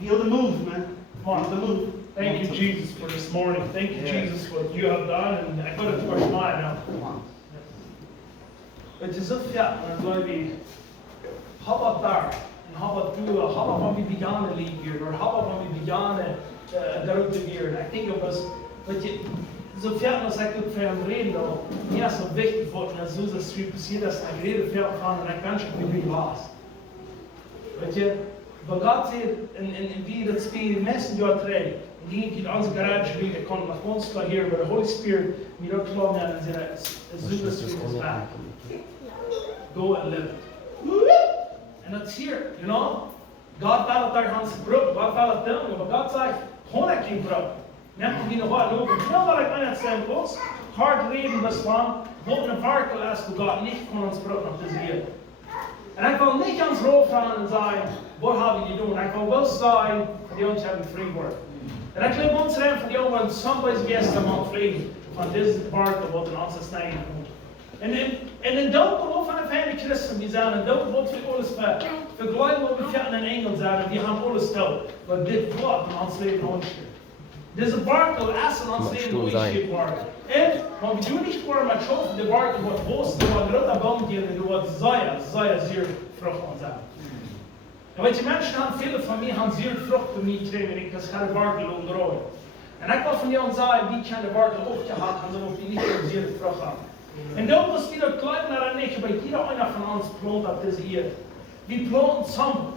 Feel the move, man. Come on, the move. Thank you, Jesus, for this morning. Thank you, Jesus, for what you have done. And I got it towards mine now. Come on. Het is zo vet, man. Glory be. How about daar? En how about du? How about when we began the league year? Or how about when we began the rugby year? And I think it was, weet je, zo vet als ik ook voor hem reden, ja, zo wichtig voor me. Zo is het passiert, dat ik reden veel van en ik wens ik me niet was. Weet je, wat God zegt, en wie dat spelen messen jaar terug, en ging ik in onze garage weer, ik kon naar ons gaan hier, waar de Holy Spirit me ook klom en zei, Zuba Street is back. Go and live it. And that's here, you know. God fell daar Hans broek, God fell het down, maar God zegt, gewoon ik geen broek. Neemt u nog wat lopen. You know what I can understand, folks? Hard reden beslaan, wat een varkel is, wo God nicht von uns broek op deze wereld. En ik wil niet ons rol gaan en zeggen, wat hebben we gedaan? Ik wil wel zeggen, die ons hebben free work. En ik wil ons zeggen, van die jongen, somebody's guest among free, van deze varkel wat in onze snijden komt. En in dat geloof van de fijne christen, die zijn, en dat wordt voor alles vergelijken wat we vetten in Engels zeggen, die hebben alles stil. Maar dit wordt in ons leven ontschiet. Deze varkel is in ons leven ontschiet worden. En, maar we doen niet voor met schoven, de varkel wordt hoogst, die wordt grote boom geven, die wordt zeer vrucht aan zijn. En weet je, mensen hebben veel van mij, hebben zeer vrucht van mij gekregen, en ik ga de varkel onderhouden. En ik wil van jou zeggen, wie kan de varkel opgehakt hebben, zodat die niet zo zeer vrucht hebben. En dan was wieder klein naar een netje, bij jeder einer van ons plant op deze hier. Die plant samen.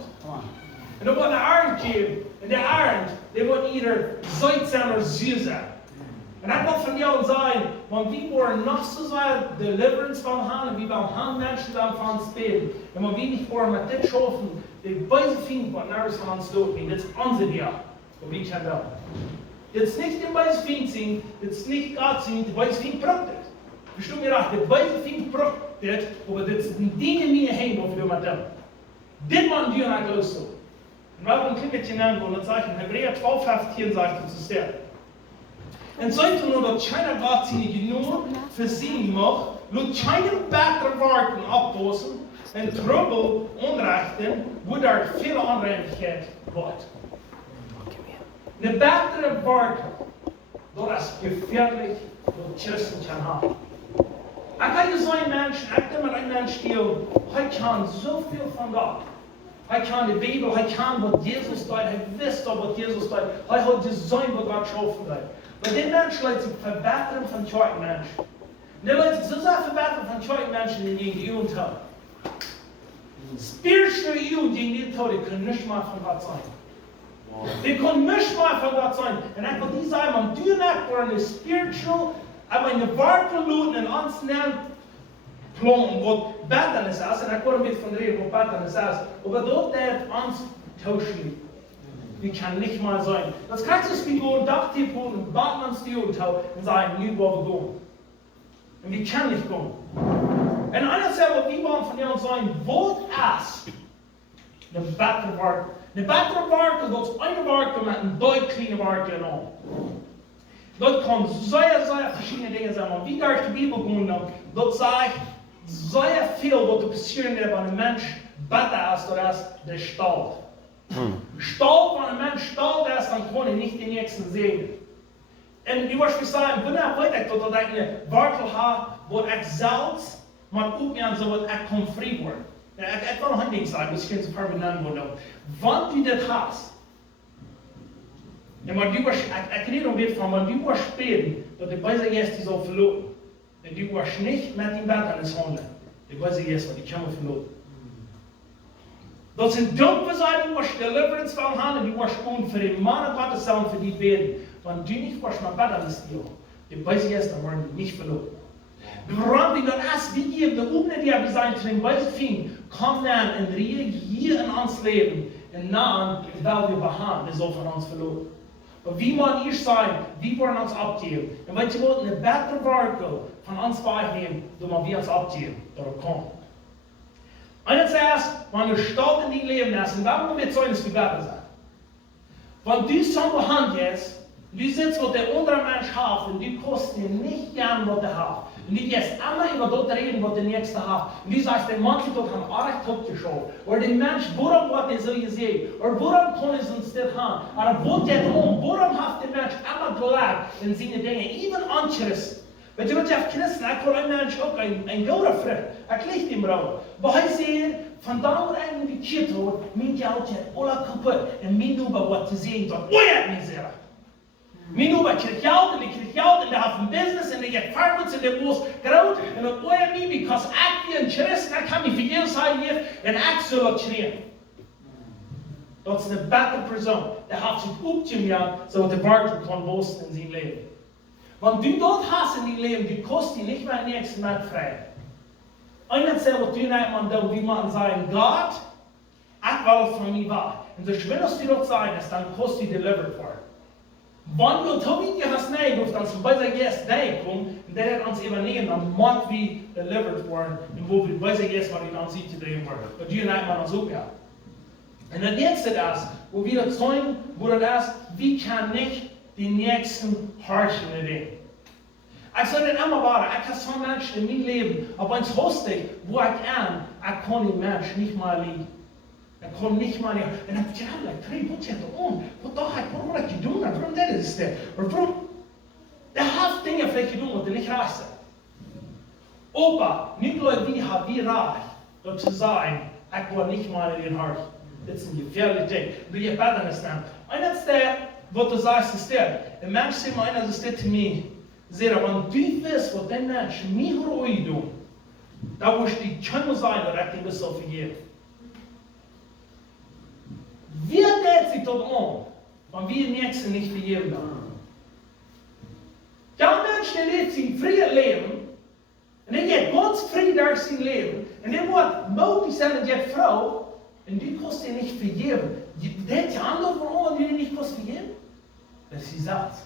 En dan wordt een arend geven. En de arend, die wordt ieder zoet zijn of zuur zijn. En ik wil van jou zeggen, want wie worden nog zo zwaar deliverance van gaan, en wie wel gaan mensen dan van spelen. En maar wie niet worden met dit schoven, die wijze vriend wat nergens van ons doet niet. Dit is onze dia. En wie kan dat? Dit is niet de wijze vriend zien, dit is niet God zien, de wijze vriend praat dit. Verstond je dat? De wijze vriend praat dit, maar dit is een ding in mijn heen wat we doen met hem. Dit man duurt naar de zo. En we hebben een klimmetje aangegaan, dat zegt in Hebräa 12, vers 10 zegt het zo sterk. En zegt er nur, dat China Gott sie genoeg voorzien mag, laat China betere werken oplossen en trouble onrechten, wo daar veel onreinigheid wordt. De betere werken, dat is gefährlich, wat Christen kan hebben. Ik kan je zo'n mens, ik denk met een mens die, hij kan zoveel van God. Hij kan de Bijbel, hij kan wat Jezus deed, hij wist al wat Jezus deed, hij had design wat God geschaffen deed. Maar die mens laat zich verbeteren van tweede mensen. Die laat zich zo zeer verbeteren van tweede mensen in die eeuwen te. Spirituele eeuwen die niet te, die kunnen niet meer van God zijn. Die kunnen niet meer van God zijn. En ik wil die zeggen, man, doe niet voor een spiritual, aber in de warten loten en ons snel plan wat beter is. En ik wil een beetje van reden wat beter is. Maar dat is ons tauschen. Die kann nicht mal sein. Das kannst du spielen, Dachtipp holen, Batman-Stil und sagen, nu wo wir gehen. Und die kann nicht gehen. Und einer sagt, wie wollen von dir sagen, wo ist de betere werk? De betere werk, dat is een werk met een duidelijk kleine werk in al. Dat kan zeer verschillende dingen zijn, maar wie daar de Bibel gaan, dat zegt zeer veel wat er passieren van een mens beter is dan de staat. Stahl van een mens stahl is, dan kon je niet de nächsten sehen. En die was gezegd, wanneer weet ik dat ik een wortel heb, wat ik zelfs, maar ook niet zo wat ik kon vrij worden. Ik wil nog niet zeggen, misschien zo ver beneden worden. Want die dat had. Ja, maar die was, ik weet nog niet van, maar die was spelen, dat de wijze jest die zal verloren. En die was niet met die bed aan het handelen. De wijze jest, wat die kan verloren. Dat zijn donkere zijden, was deliverance van handen, die was gewoon voor de mannen wat te zijn voor die beden. Want die niet was maar bad aan de stil. De wijze jest, dan worden die niet verloren. De waarom die dan als die geven, de oefenen die hebben zijn te wijze vriend, kom dan en reageer in ons leven. En na, terwijl we behandelen, is al van ons verloren. Maar wie moet hier zijn, wie worden ons opgeven. En weet je wat, een betere werkel van ons wegnemen, dan we ons opgeven, dat er komt. En het zegt, wanneer je staat in die leven is, en daarom moet je zo eens gebeten zijn. Want die zo'n hand is, die zit wat de andere mens heeft, en die kost je niet gern wat hij heeft. Und die gehst immer über dort reden, was der Nächste hat. Und die sagst, der manche dort haben auch recht abgeschaut. Oder der Mensch, worum hat er so gesehen? Oder worum kann es uns das haben? Oder wo der drum? Worum hat der Mensch immer geglaubt in seine Dinge? Even an Christen. Weet je wat je hebt Christen? Ik hoor een mens ook een goede vriend. Ik ligt hem rouw. Maar hij zegt, vandaag waar ik me gekiept hoor, mijn geld is alle kapot. En mijn doel wat te zien, dat oei het niet zeggen. Mijn doel krijgt geld en ik krijg geld en die heeft een business en die gaat farmers en die wordt groot. En dat oei het niet, because ik ben een christen, ik kan me vergeven zijn hier en ik zal het schreeuwen. Dat is een betere persoon. Die heeft zich opgemaakt, zodat de Wartel kan boosten in zijn leven. Want du dort hast in die Leben, du kostet die nicht mehr nächsten Mal frei. Einer sagt, was du nicht man da, wie man sagen, Gott, ich will von mir wahr. Und so schwer du dort sein ist, dann kostet die delivered worden. Wenn du Tobi hast nicht durft, dann zum Beispiel Gäste nicht kommen, und der hat uns übernehmen, dann macht wie delivered worden, und wo wir bei der Gäste, was die dann sieht, zu drehen worden. Und du nicht mal so gehabt. Und dann nächste das, wo wir zeigen, wo das, wie kann ich die nächsten Harschen in dem. Ich soll nicht immer warten, ich habe so Menschen in meinem Leben, aber eins hostig, wo ich kann den Menschen nicht mal lieben. Ich kann nicht mal lieben. Und ich habe gesagt, was ist das? Warum hat er getan? Warum das ist das? Warum? Der hat Dinge vielleicht getan, die nicht reich sind. Aber nicht nur wie reich, dort zu sagen, ich will nicht mal in den Harschen. Das ist ein gefährliches Ding. Und ich werde das dann. Einer ist der, was du sagst, ist der. Der Mensch sagt mir einer, das ist zu mir. Sagt, wenn du weißt, was der Mensch mir ruhig tut, da wirst du können sein, dass ich dir das so vergeben. Wer denkt sich dort an, wenn wir den Nächsten nicht vergeben haben? Der Mensch, der lebt sein freies Leben, und er geht ganz frei durch sein Leben, und er wird möglich sein, und die Frau, und die kannst du nicht vergeben. Denkt ihr andere von uns, die nicht vergeben? Das ist die Satz.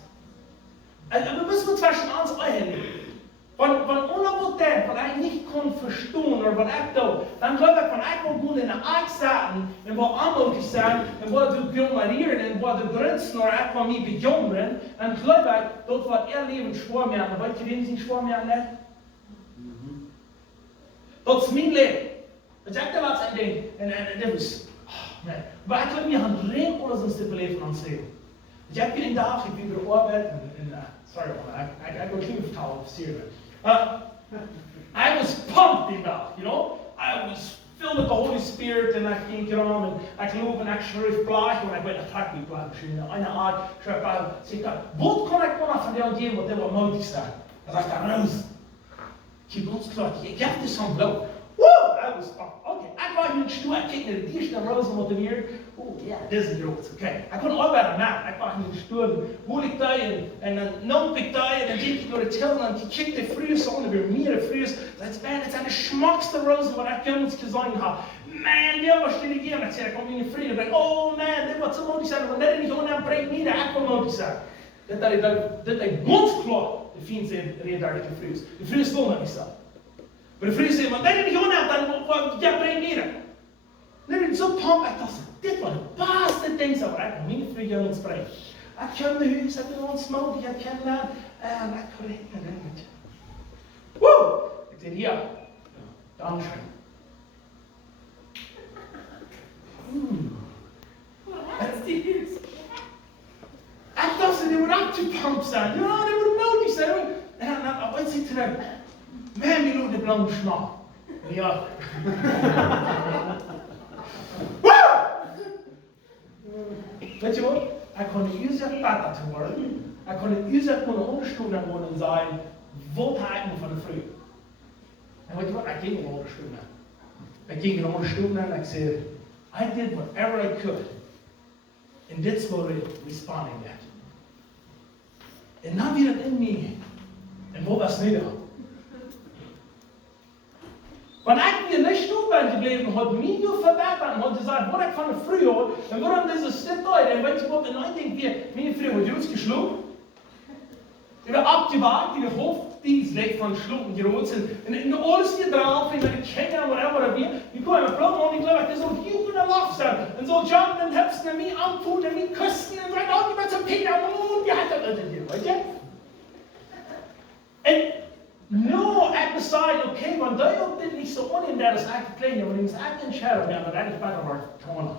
Also, wir müssen zwischen uns einleben. Wenn einer denkt, wenn ich nicht verstehen oder wenn ich da, dann glaube ich, wenn ich mal in der Eich sagen, und wo anmutig sein, und wo du gomarieren, und wo du grenzen, oder ich mal mich bejummern, dann glaube ich, dort wird Leben schwer mehr. Und wollt ihr wen sie schwer mehr nicht? Das ist mein Leben. Ich sage dir was ein Ding, und das ist, aber ich glaube, wir haben rein oder sonst das Leben ans Leben. Ich habe hier in der Afrika wieder gearbeitet, sorry, I go clean with towel, seriously. I was pumped in that, you know? I was filled with the Holy Spirit and I ging geran und ich lob und ich schrift gleich und ich werde Tag mit bleiben schön. Eine Art schreibt bei sich, wo kann ich mal von der geben, was der möglich sein? Er sagt, raus. Ich ganz klar, ich gebe das am Blau. Woo! I was pumped. Okay, ich war in den Stuhl, ich kicke die erste Rose motiviert. Oh, ja, das ist groß, okay. Ich konnte arbeiten, Mann. Ich war in den Stuhl, wo ich da und dann nahm ich da und dann gehe ich durch die Tillen und ich kickte früh so und über mir früh. Das ist eine schmackste Rose, was ich jemals gesungen habe. Man, der war still gegeben. Ich sage, komm in die Friede. Ich denke, oh man, das war so mutig sein. Und das nicht ohne bringt nieder, ich will mutig sein. Das ist ganz klar, die Fiends reden die Früh. Die Früh will noch nicht sein. Aber die Früh sagt, wenn das nicht ohne, dann bringt nieder. Nicht so pumped, ich dachte, das war das beste Ding, aber ich kann meine Früh uns bringen. Ich kann mir Hüse, ich kann uns smoke, ich kann ich kann nicht. Woo! Ich sehe hier, Dankeschön. Ich dachte, die would up to pump sein. Ja, die would mutig sein. Und dann, aber ich sage dann, mehr Minuten blauen Schnapp. Ja. Weet je wat? Ik kon niet uzelf beter te worden. Ik kon niet uzelf kunnen ondersteunen worden en zeggen, wat hij me van de vrouw. En weet je wat? Ik ging hem ondersteunen. Ik ging hem ondersteunen en ik zei, I did whatever I could. And dit is wat ik responding that. En dan weer het in mij. En wat was niet dan? Wenn ich mir nicht notwendig geblieben hat, mich nur verbessert und hat gesagt, was ich von der Früh habe, und warum dieses Stück da, dann weiß ich, was in einigen meine Früh hat uns geschlagen. Wieder abgewagt, die Hofdienst von Schlucken gerollt sind, und alles hier drauf, in der Kinder, whatever, wie kommen wir Blumen und ich glaube, das soll Jugend erlaubt sein. Und so John, dann hebst du mich antun, und mich küssen, und sagt, oh, ich bin zum Peter, und wie hat er das hier, weißt du? Und No, ik decide, okay, want dat is niet zo oninderdaad als ik klein, maar ik moet echt entscheiden, ja, maar dat is beter wordt tonen.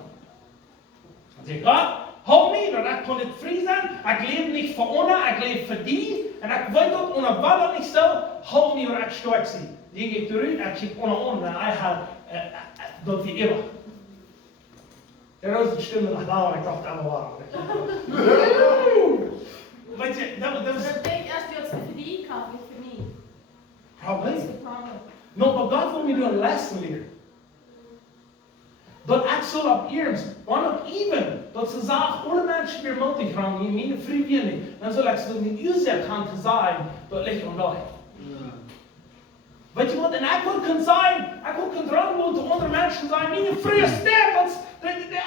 Dan zeg ik, God, hou me, dat ik kon niet vrij zijn, ik leef niet voor onder, ik leef voor die, en ik weet dat onder wat niet zo, hou me waar ik sterk zie. Die geeft terug, ik zie onder, en ik ga dat die eeuwig. Er is een stimme nach da, en ik dacht, dat was weet je, dat is... Ik denk, als je het voor die kan, niet voor mij. Probleem. No, but God wil me do een lesson leren. Dat ik zal op eerst, want ook even, dat ze zeggen, alle mensen weer multi gaan, die mijn vrijwillig, dan zal ik ze niet uitzet gaan te zijn, dat ligt om dat. Weet je wat, en ik wil kunnen zijn, ik wil kunnen drangen te andere mensen zijn, mijn vrije stem,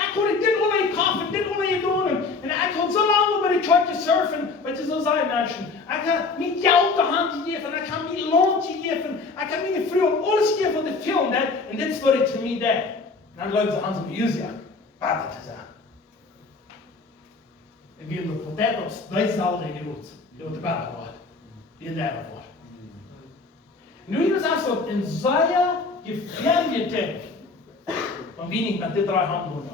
ik wil dit alleen kopen, dit alleen doen, en ik wil zo lang bij de church surfen, weet je, zo zijn mensen. Ik kan mijn geld de hand geven, ik kan mijn loontje geven, ik kan mijn vrienden alles geven voor de film, en dit is wat ik te mij deed. En dan loopt ze aan zijn muziek, wat te zeggen. En wie hem dat dat is het altijd goed, door de bad wordt, die derde wordt. Nu is het zo in zeer gefährliche Dinge, van wie niet met dit drie handen doen.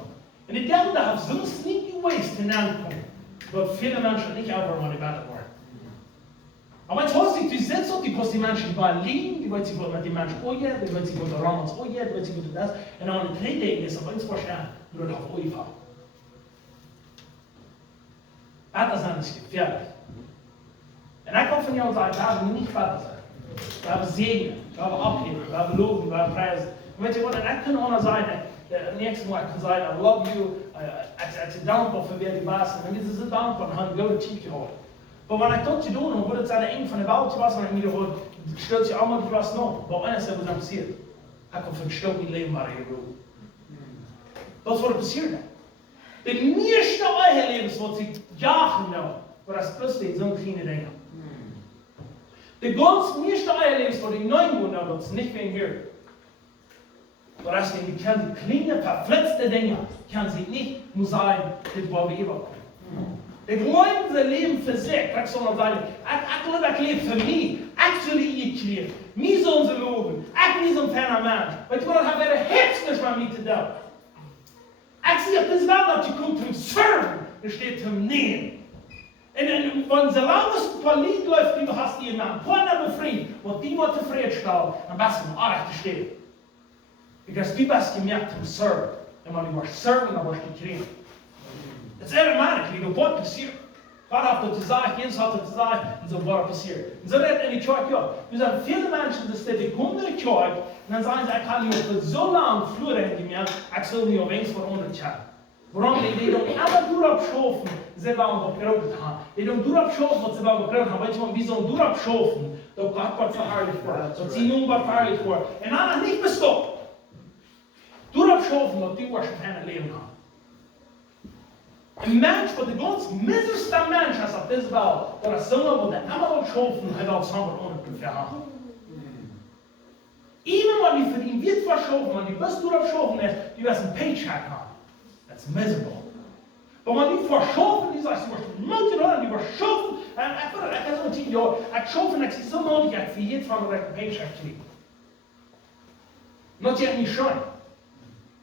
En ik denk dat het zo sneaky ways te aankomen, dat veel mensen niet over wat die beter worden. Maar het hoort zich, du zit zo, die kost die mensen bij liegen, die weet zich wat met die mensen ooien, die weet zich wat de ramens ooien, die weet zich wat dat is. En dan een tweede ding is, dat ons waarschijnlijk door het ooien valt. Beter zijn is gefährlich. En ik kan van jou zeggen, we hebben niet beter zijn. We hebben zegenen, we hebben opgeven, we hebben loven, we hebben prijzen. Weet je wat, en ik kan ook zeggen, de eerste wat ik kan zeggen, I love you, ik ben dankbaar voor wie je was, en dan is het dankbaar, en dan gaan we het gehouden. Maar wanneer ik dat doe, dan wordt het aan de einde van de welt was, en ik niet hoor, stelt je allemaal die was nog. Maar anders is wat passiert. Ik kom van stil niet leven waar je wil. Dat is wat er passiert. De meeste eigen levens wat zich jagen nou, maar dat is plötzlich zo'n kleine dingen. De ganz meeste eigen levens wat ik nooit moet nou, dat is niet meer hier. Maar als je die kleine verflitste dingen, kan zich niet moet zijn, dit waar we overkomen. Ik leef zijn leven voor zich. Ik zal zeggen, ik leef voor mij. Ik zal iets leven. Mij zullen ze loven. Ik niet zo'n fijne man. Weet je wat, dat heeft er niks met mij te doen. Ik zie op deze wel dat je komt om serven. Er staat hem neer. En van zolang het paliet läuft, die hast die man keiner befreit, want die wordt tevreden stellen, dan best je aardig te stehen. Because die best gemerkt om serven. En wanneer je wordt serven, dan word je gekregen. Het is erg makkelijk, dat wordt passiert. Wat heeft dat te zeggen, Jens had het te zeggen, en zo wordt passiert. En zo redt in die kerk, ja. Er zijn veel mensen die komen in de kerk, en dan zeggen ze, ik ga niet op zo lang vloeren in die man, ik zal niet opeens veranderd zijn. Waarom? Die doen alle dooropschoven, ze willen wat groot gaan. Die doen dooropschoven, wat ze willen groot gaan. Weet je wat, wie zo'n dooropschoven, dat gaat wat verhaarlijk worden. Dat zie je wat verhaarlijk worden. En dan niet bestopt. Dooropschoven, dat die waarschijnlijk het leven gaan. Een mens, wat de ganz miserste mens is op deze wereld, dat is zo'n wat de allemaal schoven, hij wil samen onderproeven gaan. Iemand wat die verdient wird verschoven, want die best dooropschoven is, die was een paycheck gaan. That's miserable. But when die verschoven is, als je wordt multidollar, die verschoven, en ik heb zo'n 10 jaar, ik schoven, ik zie zo nodig, ik vergeet van dat ik een paycheck krijg. Not yet niet schön.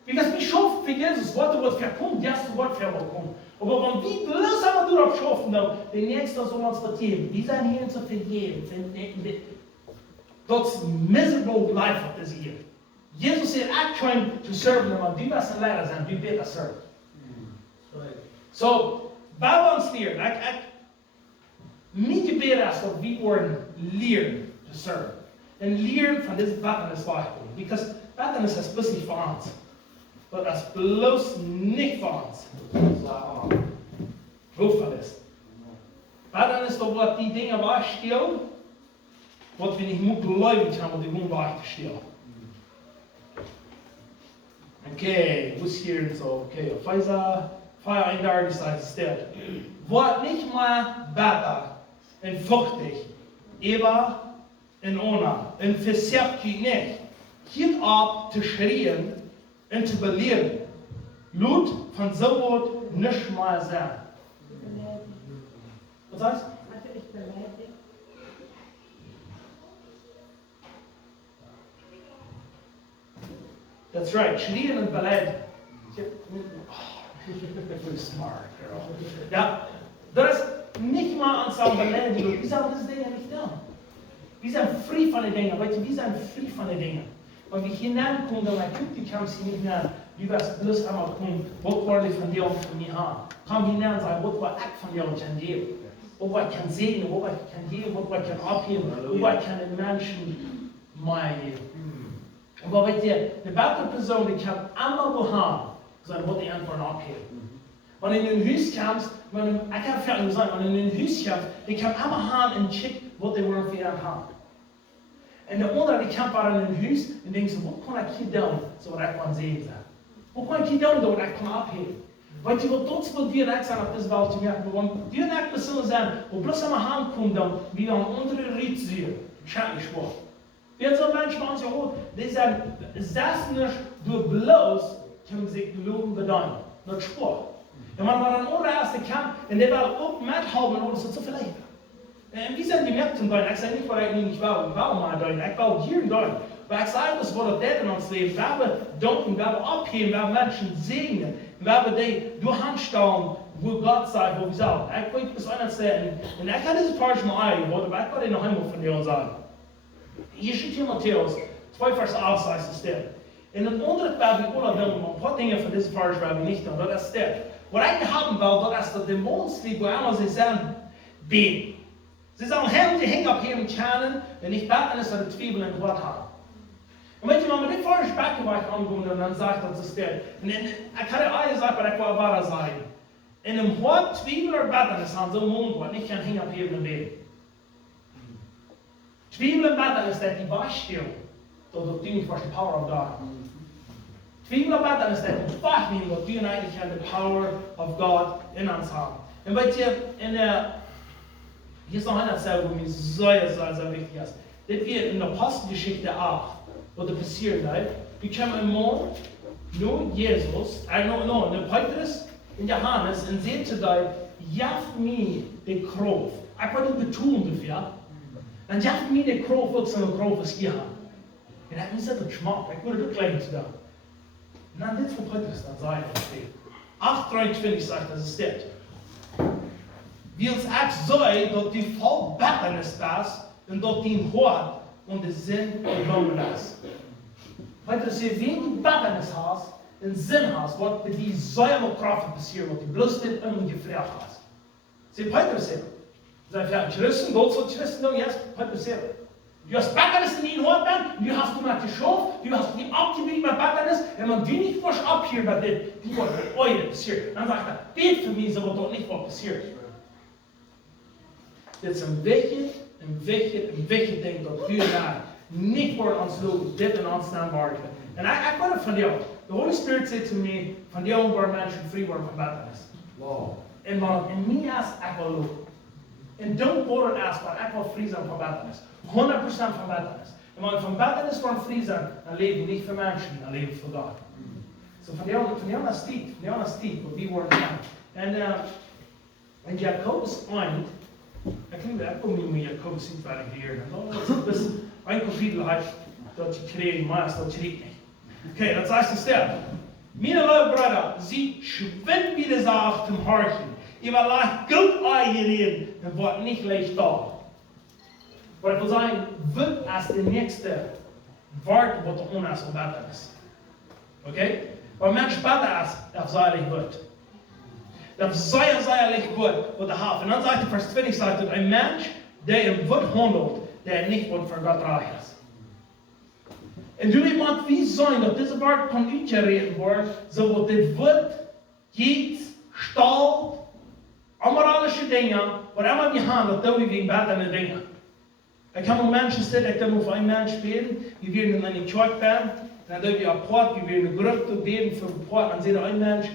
Because we schoven für Jesus, wat er wordt verkomt, das wordt verkomt. Aber wenn wir bloß einmal durchschaffen, dann der Nächste soll uns das geben. Wir sind hier zu vergeben. That's miserable life of this year. Jesus said, I'm trying to serve them, and do us a letter and do better serve. So, balance here. Niet gebeden als dat we worden leren to serve. En leren van deze betenis Bijbel. Because betenis is bloß niet van ons. Maar dat is bloß niet van ons. Hoeveel is het? Betenis dat wat die dingen waar stil, wat we niet moeten geloven gaan, wat die gewoon waar te stil. Okay, wo ist hier so? Okay, auf Feier ein Jahr gesagt, steht. Wort nicht mal beter und fruchtig, aber in Ona, und verserbt die nicht. Geht ab zu schreien und zu belehren. Lut von so Wort nicht mal sein. Was heißt? That's right. Schreien und Ballett. Smart, girl. Ja, das ist nicht mal an seinem Ballett, wie sagen das Ding nicht da? Wir sind frei von den Dingen, weißt du, wir sind frei von den Dingen. Und wie hineinkommen, dann guckt die Kampf sie nicht mehr, wie was bloß einmal kommen, was wollte ich von dir und von mir haben. Komm hinein und sagen, was war ich von dir und kann geben? Was ich kann segnen, was ich kann geben, was ich kann abheben, was ich kann den Menschen mal geben. Aber weißt du, eine bessere Person, die kann einmal wo haben, sondern was die Antworten abheben. Wenn du in ein Haus kommst, ich kann fertig sagen, wenn du in ein Haus kommst, die kann einmal haben und check, was die wollen für ihn haben. Und der andere, die kommt in ein Haus und denkt so, was kann ich hier tun, so was ich kann sehen sein? Was kann ich hier tun, so was ich kann abheben? Weil die wird dort wird wir nicht sein, auf das Welt zu merken, wo wir nicht müssen sein, wo bloß einmal heimkommen, dann wieder an unsere Ried sehen. Scheinlich schwach. Wir so manchmal uns ja auch, die sagen, es ist nicht durch bloß, können sich geloben bedeuten. Nicht schwach. Und wenn man dann ohne erste kam, und der war auch mithalten, oder so zu verleihen. Und wie sind die Märkte in Deutschland? Ich sage nicht, weil ich nicht war, mal in Deutschland, ich war hier in Deutschland. Weil ich sage, das war das in uns Leben. Wir haben danken, wir haben abheben, wir haben Menschen segnen. Wir haben die durch Handstellen, wo Gott sagt, wo wir sagen. Ich wollte bis einer sagen, und ich kann dieses Paar mal eingebaut, aber ich wollte noch einmal von dir sagen. Hier steht hier Matthäus 2 Vers 8, heißt es der. In dem anderen werden wir alle ein paar Dinge von diesem Vers werden nicht tun, das ist der. Was ich haben will, das ist der Dämonenstrieb, wo einmal sie sagen, beten. Sie sagen, Herr, sie hängen auf ihren Kernen, wenn ich bete, ist eine Zwiebel in Gott haben. Und wenn ich mal mit dem falschen Becken angekommen und dann sagt, das ist der. Und ich hatte eine gesagt, aber ich war wahr sein. In einem Hort Zwiebel oder Betten ist an so einem Mond, was nicht kann hängen auf ihren Weg. Zwiebel und Betten ist der die Beispiel. Das ist die Power of God. Zwiebel und Betten ist der die Beispiel, dass die eigentlich die Power of God in uns haben. Und weißt du, hier ist noch eine Sache, die mir sehr wichtig ist. Das wird in der Apostelgeschichte 8, was da passiert ist. Wir kommen im Mond, nur Jesus, nur Petrus und Johannes, und seht zu dir, jaft mir die Kraft. Ich will nicht betonen dafür. Dann jaft mir die Kraft, was eine Kraft ist hier haben. Und ich habe mir gesagt, Geschmack, ich würde das gleich zu da. Und dann das von Petrus, dann sagt er, 8,23 sagt, das ist das. Wie es auch sei, dass die voll Betten ist das, und dass die Hort und der Sinn genommen ist. Weil du sie wenig Betten hast, den Sinn hast, was die Säuberkraft passiert, was die bloß nicht ungefähr hast. Sie Petrus sagen, ja, Christen, Gott soll Christen sagen, yes, Petrus sagen. Du hast Betten in den Hort, du hast du mal geschafft, du hast die abgeblieben mit Betten, und wenn du nicht was ab hier bei dir, die was mit euch passiert, dann sagt er, bet für mich, aber doch nicht was passiert. Dit is een wichtig ding dat u en ik niet voor ons lopen, dit en ons staan maken. En ik wil het van jou. The Holy Spirit said to me, van jou waar mensen vrij worden van betekenis. Wow. En wat in mij is, ik wil lopen. En don't worden als, maar ik wil vrij zijn van betekenis. 100% van betekenis. En wat van betekenis van vrij zijn, dan leven we niet voor mensen, dan leven we voor God. So van jou naar stiet, wat we worden gaan. En Jacobus eind, ik denk dat ik ook niet meer Jacobus ziet waar ik hier. Dat is een kapitel dat je kreeg, maar dat je niet. Okay, das heißt es der. Meine lieben Brüder, sie schwimmen wie das auch zum Horchen. Ihr leicht Geld eingehen, dann wird nicht leicht da. Aber ich will sagen, wird als der nächste Wort, was der ohne so besser ist. Okay? Weil Mensch besser ist, das sei wird. Das sei wird, was der Hafen. Und dann sagt der Vers 20, sagt ein Mensch, der im Wort handelt, der nicht von Gott reich ist. En du iemand wie zijn dat deze woord kan uitgereden worden, zodat dit woord, giet, stalt, amoralische dingen, wat allemaal we gaan, dat doen we wegen betere dingen. Ik heb mensen zeggen, ik heb voor een mens beden, we werden in een kerk beden, dan doen we een poort, we werden een groep beden voor een poort, dan zegt een mens,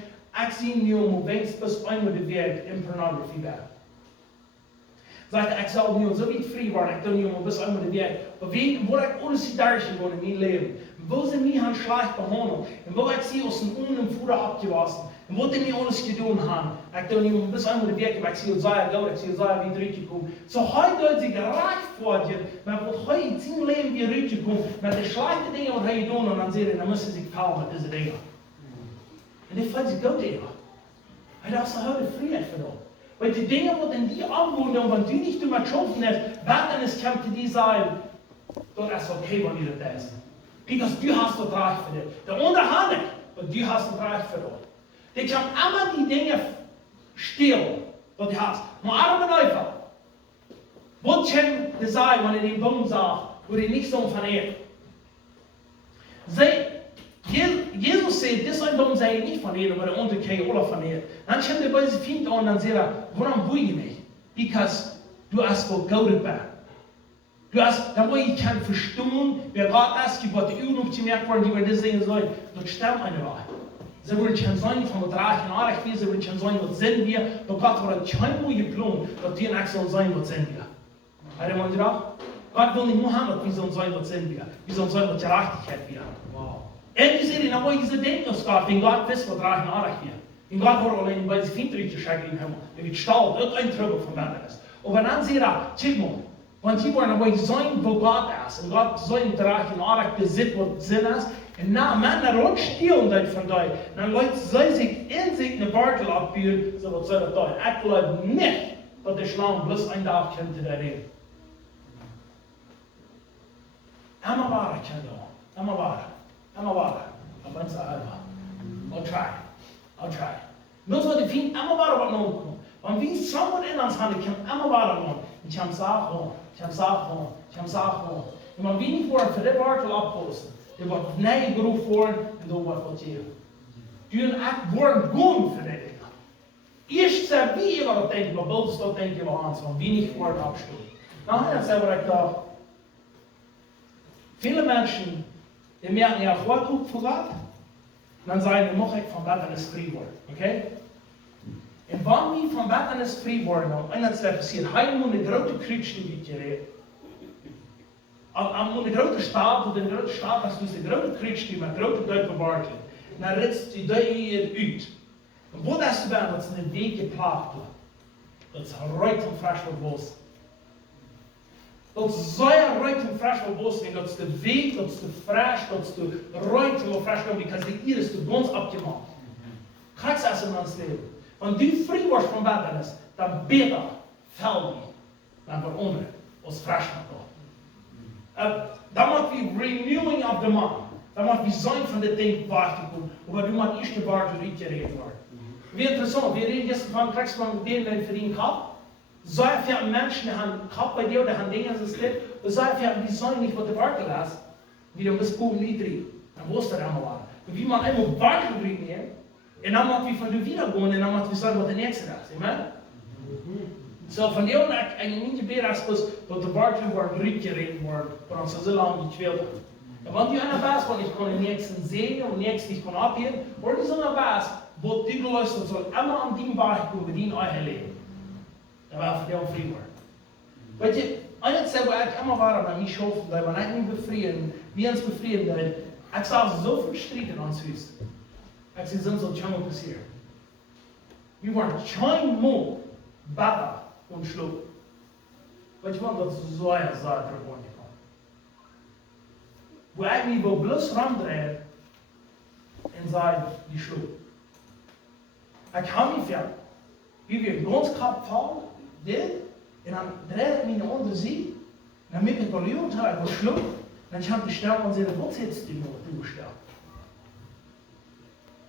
ik zie nu om wenigstens bis einmal de werk in pornografie beden. Sagt ik zal nu zo niet vrij worden, ik doe nu bis einmal de werk. Maar wie, wo ik onsolidarisch geworden in mijn leven, wo sie mich an schlecht behandelt, und wo ich sie aus dem Unen Futter abgewaschen, Und was die mir alles getan haben, ich tue nicht bis einmal die Werke, ich sehe Isaiah gut, ich sehe Isaiah wie zurückgekommen. So heute hat sie gerecht vor dir, man wird heute zum Leben wie zurückgekommen, mit den schlechten Dingen, was er getan und dann sehen, dann müssen sie sich fallen mit diesen Dingen. Und ich fand sie gut immer. Und das ist heute Freiheit für dich. Weil die Dinge, die in dir anwohnen, und wenn du nicht mehr geschaffen hast, werden es kommt zu dir sein, dann ist es okay, wenn ihr das ist. Because du hast das Recht für dich. Der andere hat nicht, aber du hast das Recht für dich. Die kann immer die Dinge stehlen, die du hast. Nur arme Läufer. Was kann das sein, wenn er den Baum sagt, wo die nicht so vernäht? Jesus sagt, das ein Baum sei nicht vernäht, aber der andere kann alle vernäht. Dann kommt er bei sich Find an und dann sagt er, warum will ich nicht? Because du hast vor Gott bist. Du hast, dann wo ich kann verstehen, wer Gott ist, was die Übung zu merken wollen, die wir das sehen sollen, dort stimmt eine Wahrheit. Sie wollen schon sein, von der Drache in Arach, sie wollen schon sein, was sind wir, doch Gott hat kein Mühe geplant, dass die in Achseln sein, was sind wir. Hat jemand gedacht? Gott will nicht nur haben, wie sollen sein, was sind wir. Wir sollen sein, was Gerechtigkeit wir. Wow. Und wir sehen, dann wo diese denken, dass Gott, wenn Gott wisst, was Drache in Arach wir. Wenn Gott hat allein bei sich Finderrichter schrecken im Himmel, er wird staub, irgendein Trübel von Wetter ist. Aber dann sieht er, check mal, wenn die wollen, aber sein, wo Gott ist, und Gott sein Drache in Arach besitzt, was Sinn ist, und na, Männer rot stehlen dat van die. Dan Leute zij zich in zich een Wartel abbieden, so wat soll das da? Ich glaube nicht, dass der Schlange bloß ein Tag kommt in der Rede. Immer wahr, Kinder. Immer wahr. Aber ganz einfach. I'll try. Das was ich finde, immer wahr, was noch kommt. Wenn wir zusammen in uns haben, kommt immer wahr noch. Ich habe Sachen. Und wenn wir nicht wollen, für den Wartel abposten, der wordt nee geroepen worden en dan wordt wat je. Du en ik worden gewoon voor die dingen. Eerst zei wie je wat denkt, maar boven dat denk je wel aan, van wie niet worden abstoten. Nou, dan zei ik dacht, viele Menschen, die merken ja, wat ook voor Gott, dan zeggen we, mag ik van Betterness frei worden, okay? En wanneer we van Betterness frei worden, en dat is passiert, hij moet een grote kruidstudie gereden. Aan de grote staat, als du de grote kruidstudie met grote duiken Wartel, dan ritst die hier uit. En wat is er dan, dat is een week geplaagd. Dat is ruit en fresh voor bos. Dat is zeer ruit en fresh voor bos, en dat is de week, dat is de fresh, dat is de ruit en fresh, because die hier is de gans opgemaakt. Kijk eens in ons leven. Want du vrij wordt van Betterness, dan beter valt die, dan voor onder, als fresh van God. Dat moet we renewing of the mind. Dat moet we zijn van dit ding waar te komen. Maar du moet eerst de waarde uitgereed worden. Wie interessant, we reden jetzt van krijgs van delen voor die kap. Zij veel mensen die hebben kap bij jou, die hebben dingen zoals dit. En zij veel die zijn niet wat de waarde is. Die dan misboven niet drie. Dan was dat allemaal waar. Wie man eenmaal waarde brengt hier. En dan moet we van de wieder gaan en dan moet we zeggen wat de nächste is. Amen? So von dem an eigentlich nicht mehr als das, dass der Wartel wird rückgeredet worden, von uns so lange gequält hat. Und wenn du einer weiß, wo ich kann den nächsten sehen und nächsten nicht abheben, oder so einer weiß, wo die Leute soll immer an dem Weg kommen, mit ihnen euer Leben. Dann war für den frei worden. Weißt du, eine Zeit, wo ich immer war, wenn ich hoffe, dass wir nicht befrieden, wir uns befrieden, ich sah so viel Streit in uns Haus. Ich sehe, sonst soll schon mal passieren. Wir waren kein Mal besser und schlug. Weet je wat, dat is zo erg geworden. Wo ik me wil bloos randreden en zei, die schlug. Ik hou niet veel. Wie weer ganz kap vallen, dit, en dan dreid ik me naar onder zie, dan met ik wel jong had, ik schlug, dan heb ik stel en zei, wat zit die nu gestel?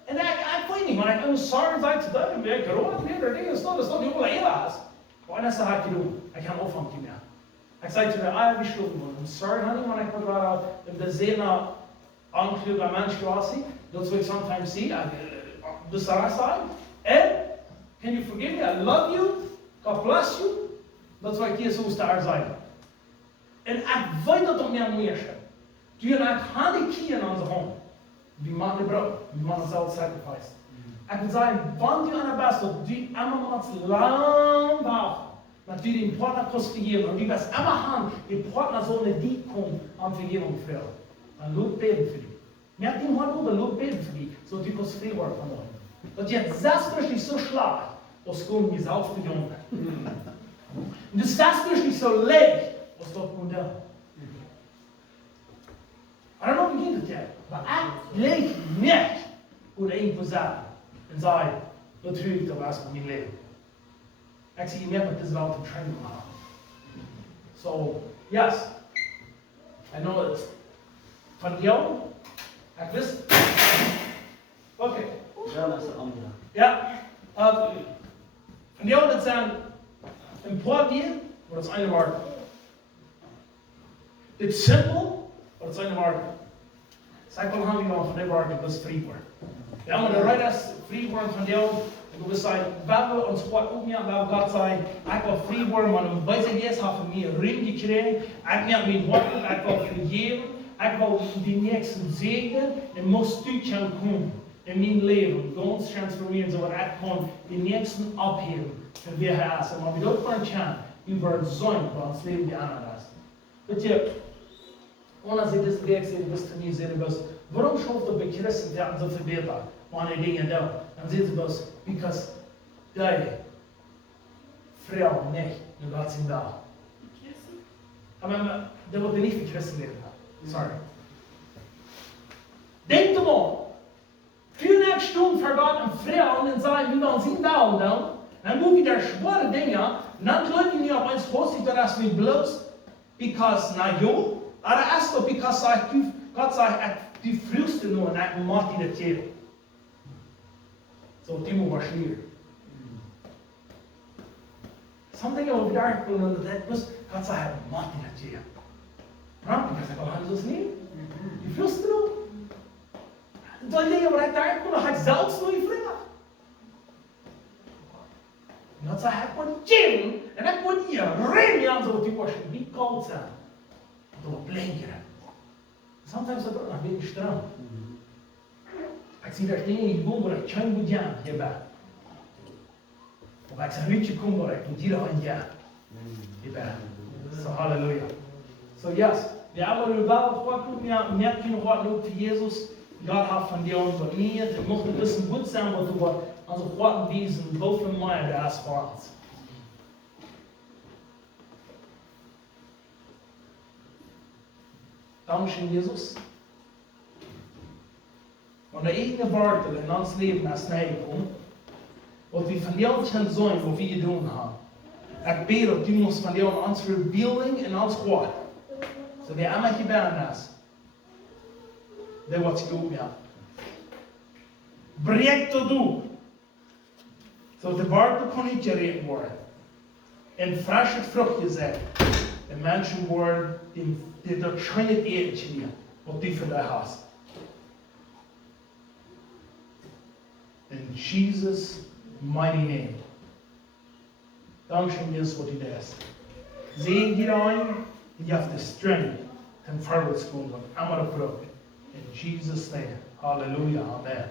En ik weet niet, maar ik ben sorry zei te doen, ik rood weer, dat is toch niet alle helaas. Maar dat is dat ik doen. Ik ga opvangen niet meer. Ik zei te mij, wie schulden worden. I'm sorry honey, maar ik moet wel de zin aangeluid aan mensen was, dat is wat ik sometimes zie, dus daar zijn. En, can you forgive me, I love you, God bless you. Dat is wat ik hier zo daar zijn. En ik weet dat op mij meer is. Toen ik had die kieën aan zijn hand. Wie macht de brood, wie macht de self-sacrifice. Ik wil zeggen, wanneer je aan de best dat die allemaal lang wachten, dat die den Partner kost vergeben und die was immer haben, die Partner sollen die kommen an Vergebung für. Dann lob beten für die. Merkt die mal oben, lob beten für die, so die kost frei werden von euch. Dat je het zelfs niet zo slaat, als gewoon jezelf te doen. En de zelfs niet zo leeg, als dat moet doen. Maar dan begint het je. Maar ik leeg niet voor één persoon. En zei, dat doe ik de rest van mijn leven. Ik zie je net met dit wel te trainen maken. So, yes. I know it's van jou. Ik wist. Oké. Ja, dat is de andere. Ja. Van jou, dat zijn een paar dingen, maar dat is een woord. Dit is simpel, maar dat is een woord. Zij kan hangen van dit woord, dat is free word. Ja, maar de reden is free word van jou. We zeggen, we hebben ons God opgemaakt, we hebben God zei, ik wil free worden, maar een beetje eerst hebben we meer ruimte gekregen. Ik neem mijn woord op, ik wil vergeven, ik wil die nächste zegen, en moest u gaan komen in mijn leven, ganz transformeren, zodat ik kan die nächste opheven, voor wie hij is. En wat we dat kunnen gaan, über zo'n van ons leven die anderen is. Weet je, und als ich das Werk sehe, bis zu mir sehen, warum schafft er bei Christen, die haben so viel besser, meine Dinge da? Dann sehen sie das, because die Frau nicht, nur Gott sind da. Aber der wollte nicht für Christen leben. Sorry. Denk doch mal, 4,5 Stunden für Gott und Frau und dann sagen, wie man sie da und dann muss wieder schwere Dinge, und dann können wir auf uns vorsichtig, dass wir bloß, because, na jo, aber erst doch, because Gott sagt, du frühst nur und ich mach dir das hier. So, die muss man schlieren. Something over there, that was, Gott sagt, mach dir das hier. Waarom? Because ik al zo niet. Je voelt er ook. Dan denk je, waar ik daar kom, dan ga ik zelfs nog je vragen. En dan zeg ik, word kjeene, en ik word hier, ren je aan zo te wassen, wie koud zijn. Door blinkeren. Sometimes is dat ook nog een beetje streng. Ik zie daar dingen in je boom, waar ik tjang moet gaan, hierbij. Of ik zeg, weet je, kom waar ik moet hier aan gaan. Hierbij. So, halleluja. So, yes. Wir haben wel God merkt je nog wat nu für Jesus. Gott hat von dir und von mir. Du musst ein bisschen gut sein, was du also Gott wiesen, wo für mir der ist vor uns. Dankeschön, Jesus. Und der eigene Worte in uns Leben als Neigung, was wir von dir können sein, was wir tun haben. Ich bete, du musst von dir uns verbilden in uns Gott. So wie einmal gebären ist, der wird sich gut machen. Breek to du. So de Worte kann nicht geredet worden. En frische Frucht gesagt. En Menschen worden, die das schöne Eten nehmen, was du für dich hast. In Jesus' mighty name. Dankeschön, Jesus, was du das. Sehen dir ein. You have the strength and forward school. I'm going to put up in Jesus' name. Hallelujah. Amen.